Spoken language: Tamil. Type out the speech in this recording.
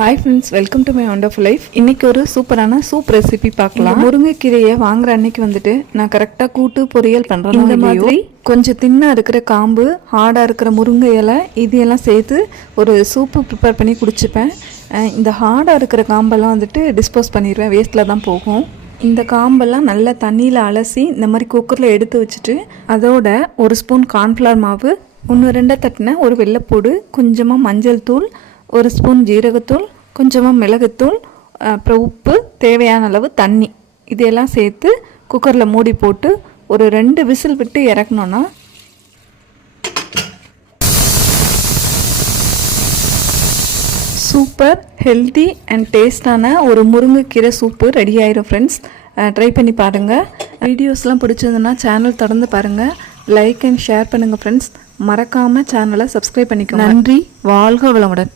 Hi friends, welcome to my wonderful life. இன்னைக்கு ஒரு சூப்பரான சூப் ரெசிபி பார்க்கலாம். முருங்கைக்கீரையை வாங்குற அன்னைக்கு வந்துட்டு நான் கரெக்டா கூட்டு பொரியல் பண்றேன். இந்த மாதிரி கொஞ்சம் தின்னா இருக்கிற காம்பு, ஹார்டா இருக்கிற முருங்கை இலை இதெல்லாம் சேர்த்து ஒரு சூப்பு ப்ரிப்பேர் பண்ணி குடிச்சுப்பேன். இந்த ஹார்டா இருக்கிற காம்பெல்லாம் வந்துட்டு டிஸ்போஸ் பண்ணிடுவேன், வேஸ்ட்ல தான் போகும். இந்த காம்பெல்லாம் நல்லா தண்ணியில் அலசி இந்த மாதிரி குக்கரில் எடுத்து வச்சுட்டு அதோட ஒரு ஸ்பூன் கார்ன்ஃப்ளவர் மாவு, 1-2 தட்டின ஒரு வெள்ளைப்பூடு, கொஞ்சமாக மஞ்சள் தூள், ஒரு ஸ்பூன் ஜீரகத்தூள், கொஞ்சமாக மிளகுத்தூள், அப்புறம் உப்பு, தேவையான அளவு தண்ணி இதெல்லாம் சேர்த்து குக்கரில் மூடி போட்டு ஒரு 2 விசில் விட்டு இறக்கணுன்னா சூப்பர் ஹெல்தி அண்ட் டேஸ்டான ஒரு முருங்கைக்கீரை சூப்பு ரெடி ஆயிரும் ஃப்ரெண்ட்ஸ். ட்ரை பண்ணி பாருங்கள். வீடியோஸ்லாம் பிடிச்சதுன்னா சேனல் தொடர்ந்து பாருங்கள், லைக் அண்ட் ஷேர் பண்ணுங்கள் ஃப்ரெண்ட்ஸ். மறக்காமல் சேனலை சப்ஸ்கிரைப் பண்ணிக்கோங்க. நன்றி, வாழ்க வளமுடன்.